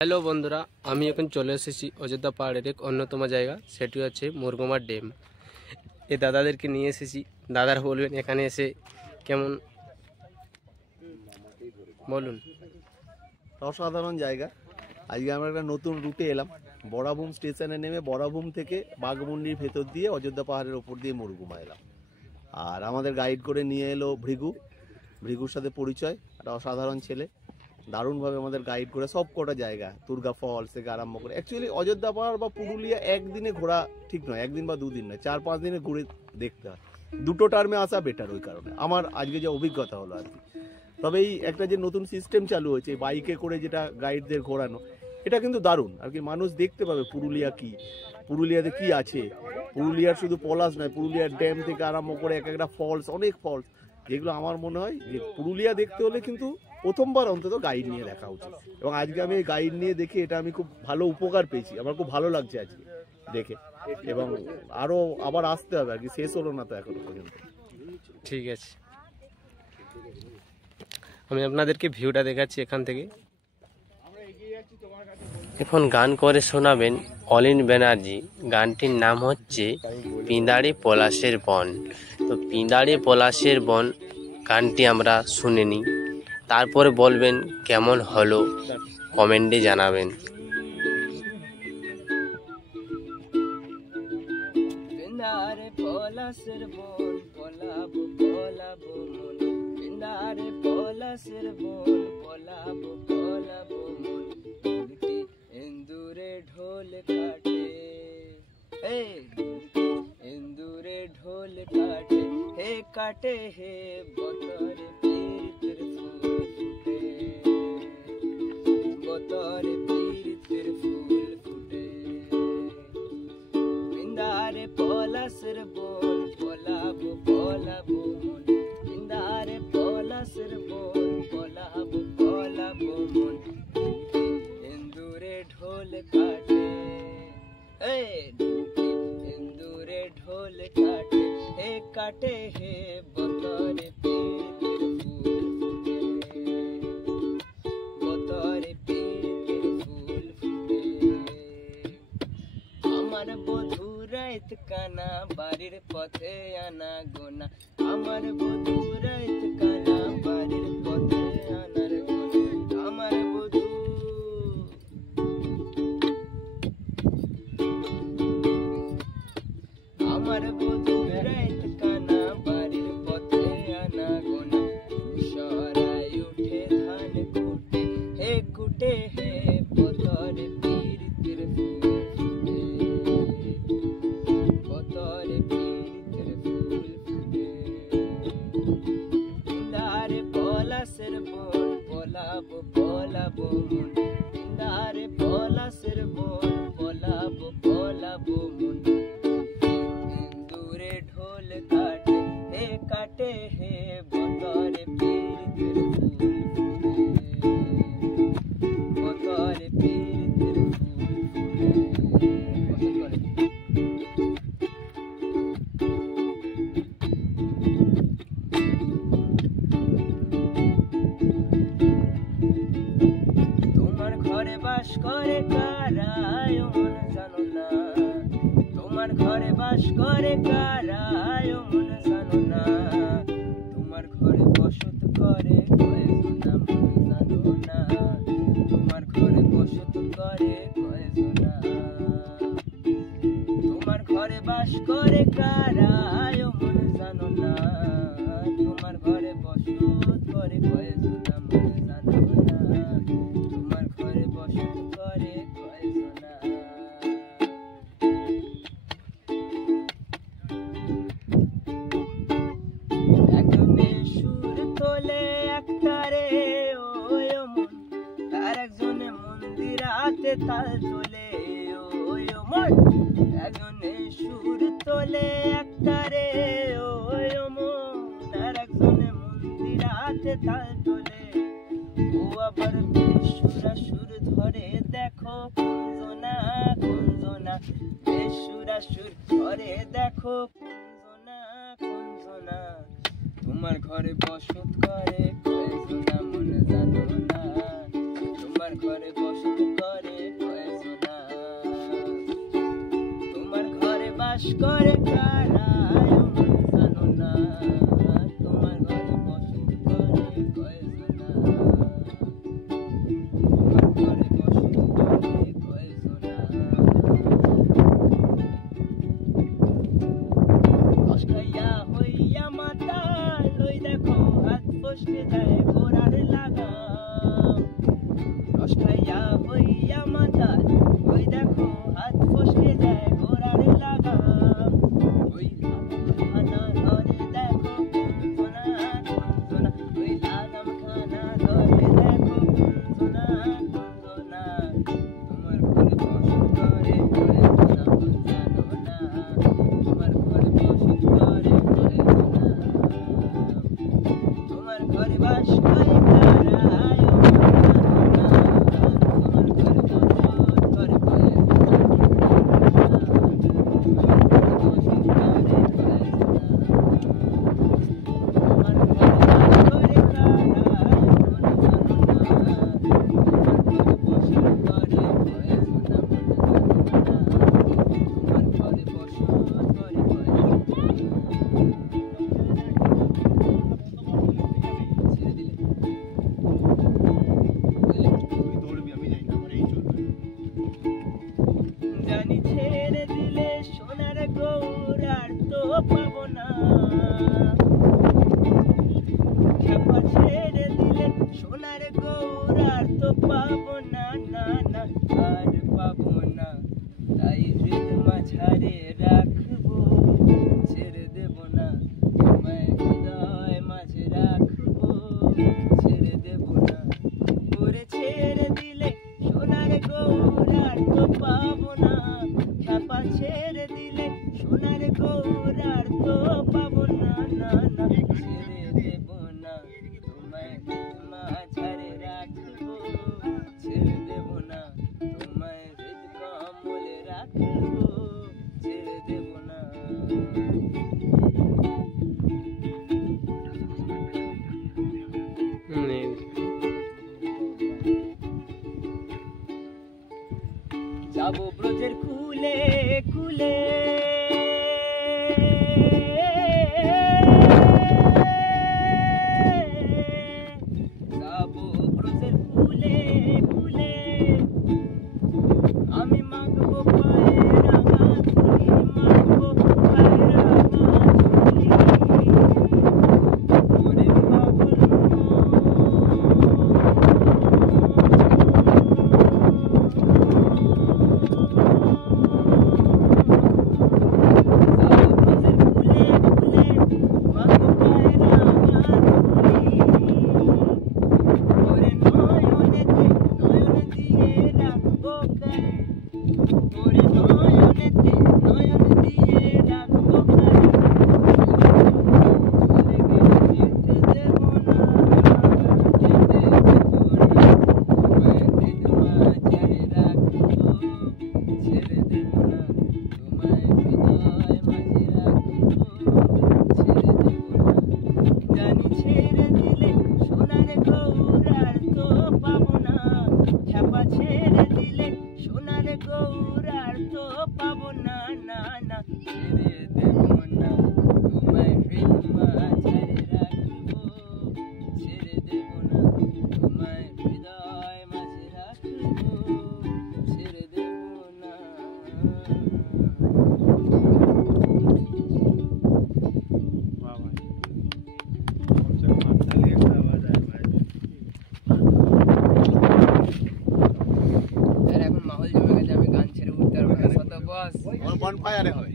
Hello বন্ধুরা, আমি এখন চলে এসেছি অযোধ্যা পাহাড়ের এক অন্যতম জায়গা, সেটি হচ্ছে মুরগুমা ড্যাম। এই দাদাদেরকে নিয়ে এসেছি, দাদারা বলবেন এখানে এসে কেমন, বলুন। অসাধারণ জায়গা। আজকে আমরা একটা নতুন রুটে এলাম। বড়াভূম স্টেশনে নেমে বড়াভূম থেকে বাঘমুন্ডির ভেতর দিয়ে অযোধ্যা পাহাড়ের ওপর দিয়ে মুরগুমা এলাম। আর আমাদের গাইড করে নিয়ে এলো ভৃগুর সাথে পরিচয়, একটা অসাধারণ ছেলে। দারুণভাবে আমাদের গাইড করে সব কটা জায়গা, দুর্গা ফলস থেকে আরম্ভ করে। অ্যাকচুয়ালি অযোধ্যা পাহাড় বা পুরুলিয়া একদিনে ঘোরা ঠিক নয়, একদিন বা দুদিন নয়, 4-5 দিনে ঘুরে দেখতে হয়। দুটো টার্মে আসা বেটার, ওই কারণে আমার আজকে যে অভিজ্ঞতা হলো আর কি। তবে এই একটা যে নতুন সিস্টেম চালু হয়েছে বাইকে করে যেটা গাইডদের ঘোরানো, এটা কিন্তু দারুণ আর কি। মানুষ দেখতে পাবে পুরুলিয়া কি, পুরুলিয়াতে কি আছে। পুরুলিয়ার শুধু পলাশ নয়, পুরুলিয়ার ড্যাম থেকে আরম্ভ করে এক একটা ফলস, অনেক ফলস, যেগুলো আমার মনে হয় যে পুরুলিয়া দেখতে হলে কিন্তু প্রথমবার অন্তত গাইড নিয়ে দেখা উচিত। এবং আজকে আমি গাইড নিয়ে দেখে এটা আমি খুব ভালো উপকার পেয়েছি, আমার খুব ভালো লাগছে আজকে দেখে। এবং আরও আবার আসতে হবে আর কি, শেষ হলো না তো এখনো পর্যন্ত। ঠিক আছে, আমি আপনাদেরকে ভিউটা দেখাচ্ছি এখান থেকে। এখন গান করে শোনাবেন অলিন ব্যানার্জি। গানটির নাম হচ্ছে পিঁদাড়ি পলাশের বন। তো পিঁদাড়ি পলাশের বন গানটি আমরা শুনে নিই, তারপরে বলবেন কেমন হলো, কমেন্টে জানাবেন। পিঁদাড়ি পলাশের বন, পলাবো পলাবো মন। পিঁদাড়ি পলাশের বন, পলাবো পলাবো মন। দুলকি ইন্দুরে ঢোল কাটে, ইন্দুরে ঢোল কাটে, হে কাটে হে বতরে পীরিতের ফুল ফুটে, বতরে পীরিতের ফুল ফুটে। পিঁদাড়ি পলাশের বন, পলাবো পলাবো মন। পিঁদাড়ি পলাশের বন, পলাবো পলাবো মন। ইন্দুরে ঢোল কাটে, ইন্দুরে ঢোল কাটে, হে কাটে হে বতরে পীরিতের ফুল ফুটে, বতরে পীরিতের ফুল ফুটে। আমার বধূ রাইত কানা, বাড়ির পথে আনা গোনা। আমার বধূ রাইত কানা, বাড়ির পথে আনার গোনা। আমার বধূ, আমার বধূ রাইত কানা, বাড়ির পথে আনা গোনা। সরাই উঠে ধান কুটে, হে কুটে হে বতরে পীরিতের ফুল ফুটে, বতরে পীরিতের ফুল ফুটে। পিঁদাড়ি পলাশের বন, পলাবো পলাবো মন। পিঁদাড়ি পলাশের বন, পলাবো পলাবো মন। ইন্দুরে ঢোল কাটে, হে কাটে হে বতরে পীরিতের ফুল ফুটে, বতরে পীরিতের ফুল ফুটে। তোমার ঘরে বাস করে কারা মন জানো না, তোমার ঘরে বাস করে কারা মন জানো না। তোমার ঘরে বসত করে কয়জনা মন জানো না, তোমার ঘরে বসত করে কয়জনা। তোমার ঘরে বাস করে কারা মন জানো না, তোমার ঘরে বসত করে কয়জনা মন জানো না, তোমার ঘরে বসত করে কয়জনা। একজনে সুর তোলে একটারে ওই মন, আর একজনে মন্দিরাতে তাল তোলে ওই মন। একজনে সুর তোলে একটারে ওই মন, আর একজনে মন্দিরাতে তাল তোলে। ও আবার বেসুরা সুর ধরে দেখো কুঞ্জনা কুঞ্জনা, বেসুরা সুর ধরে দেখো কুঞ্জনা কুঞ্জনা। তোমার ঘরে বসত করে কয়জনা মন জানো না, তোমার ঘরে বসত করে কয়জনা তোমার ঘরে বাস করে কারা মন জানো না তোমার ঘরে বসত করে কয়জনা তোমার ঘরে বসত করে কয়জনা রস খাইয়া হইয়া মাতা লই দেখো হাত ফসকে যায় ঘোড়ার লাগাম রস খাইয়া হইয়া মাতা লই দেখো হাত ফসকে যায় ঘোড়ার লাগাম ওই খানা ধরে দেখো কুঞ্জনা কুঞ্জনা ওই লাগাম খানা ধরে দেখো কুঞ্জনা কুঞ্জনা তোমার ঘরে বসত করে কয়জনা জানো না তোমার ঘরে বসত করে কয়জনা তোমার ঘরে বাস করে কারা তোমার ঘরে বসত করে কয়জনা জানি ছেড়ে দিলে সোনার গৌরার তো পাবো না খেপা ছেড়ে দিলে সোনার গৌরার তো পাবো না না না আর পাবো না তাই হৃদ মাঝারে রাখবো ছেড়ে দেব না তোমায় হৃদয় মাঝে রাখবো ছেড়ে দেব না করে ছেড়ে দিলে সোনার গৌরার তো পাবো না খেপা ছেড়ে দিলে সোনার গৌরার তো পাবো না না না ছেড়ে দেব না তোমায় মাঝারে রাখবো ছেড়ে দেব না তোমায় হৃদ কমলে রাখবো ছেড়ে দেব না যাবো ব্রজের কুলে কুলে যাবো ব্রজের কুলে কুলে আমি মাগবো পায়রা মাধুরী মাগবো পায়রা মাধুরী ওরে পাগল গৌরার তো পাবো না না না ছেড়ে দেব না তোমায় হৃদ মাঝারে রাখবো ছেড়ে দেব না তোমায় হৃদয় মাঝে রাখবো ছেড়ে দেব না এখন মাহল জমে গেছে আমি গান ছেড়ে উঠতে পারবো না কত বস বনফায়ারে হবে।